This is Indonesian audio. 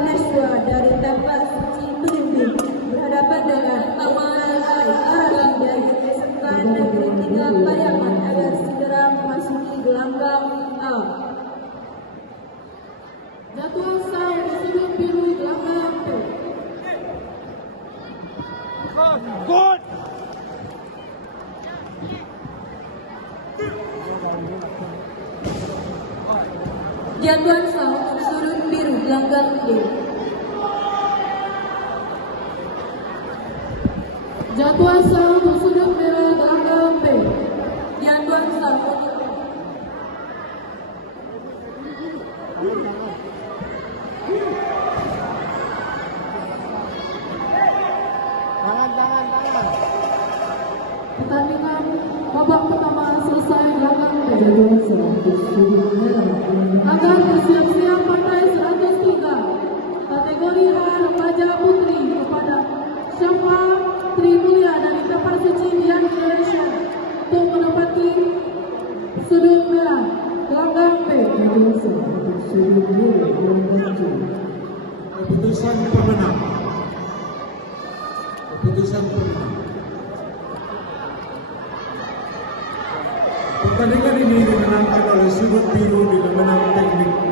Nashwa dari Tempat Suci Belimbing berhadapan dengan Amal Arabi dari SMK Negeri 3 Pariaman agar segera memasuki gelanggang A. Jadwal sahur di sudut biru gelanggang B. Good. Jadwal sahur sudut biru gelanggang D. Jadwal sahur sudut biru gelanggang B. Jadwal sahur pertandingan babak pertama selesai gelanggang B. Agar bersiap-siap partai 103 kategori A remaja putri kepada Syafa Trimulia dari Tempat Suci Dian Indonesia untuk menempati sudut merah gelanggang B. Keputusan pemenang. Keputusan pemenang. Pertandingan ini dimenangkan oleh sudut biru dengan menang teknik